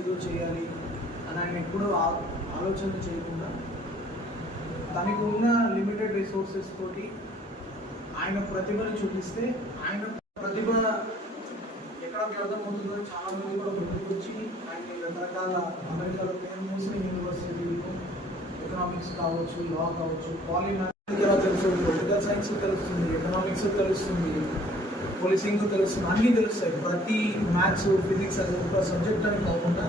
ఏదో చేయాలి అని ఆయన ఎప్పుడూ ఆలోచన చేయకుండా తనకు ఉన్న లిమిటెడ్ రిసోర్సెస్ తోటి ఆయన ప్రతిభను చూపిస్తే ఆయన ప్రతిభ ఎక్కడ వ్యర్థమవుతుందో చాలామంది కూడా గుర్తుకొచ్చి ఆయన రకరకాల అమెరికాలో పేరు మోసిన యూనివర్సిటీలు ఎకనామిక్స్ కావచ్చు, లా కావచ్చు, పాలినాలికల్ తెలుసు, పొలిటికల్ సైన్స్ తెలుస్తుంది, ఎకనామిక్స్ తెలుస్తుంది, పోలీసింగ్ తెలుస్తుంది, అన్నీ తెలుస్తాయి. ప్రతి మ్యాథ్స్, ఫిజిక్స్ అది ఒక సబ్జెక్ట్ అని కాకుండా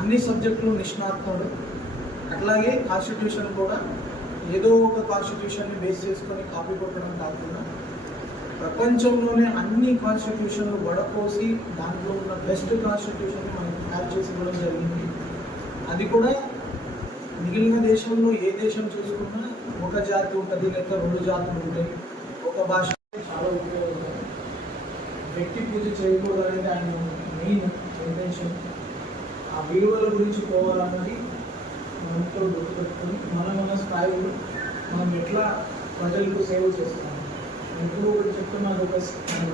అన్ని సబ్జెక్టులు నిష్ణాతుడు. అట్లాగే కాన్స్టిట్యూషన్ కూడా ఏదో ఒక కాన్స్టిట్యూషన్ని బేస్ చేసుకొని కాపీ కొట్టడం కాకుండా ప్రపంచంలోనే అన్ని కాన్స్టిట్యూషన్లు వడపోసి దాంట్లో ఉన్న బెస్ట్ కాన్స్టిట్యూషన్ని మనకి తయారు చేసి ఇవ్వడం జరిగింది. అది కూడా మిగిలిన దేశంలో ఏ దేశం చూసుకున్నా ఒక జాతి ఉంటుంది, లేక రెండు జాతులు ఉంటాయి, ఒక భాష. చాలా ఉపయోగపడుతుంది. వ్యక్తి పూజ చేయకూడదు అనేది ఆయన మెయిన్ ఇంటెన్షన్. ఆ విలువల గురించి పోవాలన్నది మనతో గుర్తుపెట్టుకొని మన స్థాయిలో మనం ఎట్లా ప్రజలకు సేవ చేస్తాం. ఎప్పుడు చెప్తున్నాను, ఒక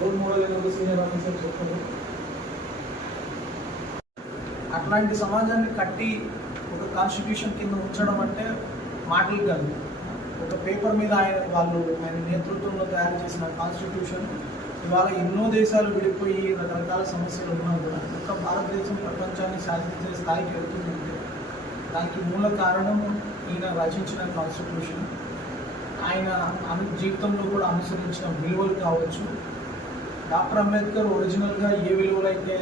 రోల్ మోడల్ అయిన ఒక సీనియర్ ఆఫీసర్ చెప్తారు, అట్లాంటి సమాజాన్ని కట్టి ఒక కాన్స్టిట్యూషన్ కింద ఉంచడం అంటే మాటలు కాదు. ఒక పేపర్ మీద ఆయన నేతృత్వంలో తయారు చేసిన కాన్స్టిట్యూషన్ ఇవాళ ఎన్నో దేశాలు విడిపోయి రకరకాల సమస్యలు ఉన్నా కూడా ఒక భారతదేశం ప్రపంచాన్ని శాసించే స్థాయికి వెళ్తుందంటే దానికి మూల కారణం ఈయన రచించిన కాన్స్టిట్యూషన్, ఆయన జీవితంలో కూడా అనుసరించిన విలువలు కావచ్చు. డాక్టర్ అంబేద్కర్ ఒరిజినల్గా ఏ విలువలు అయితే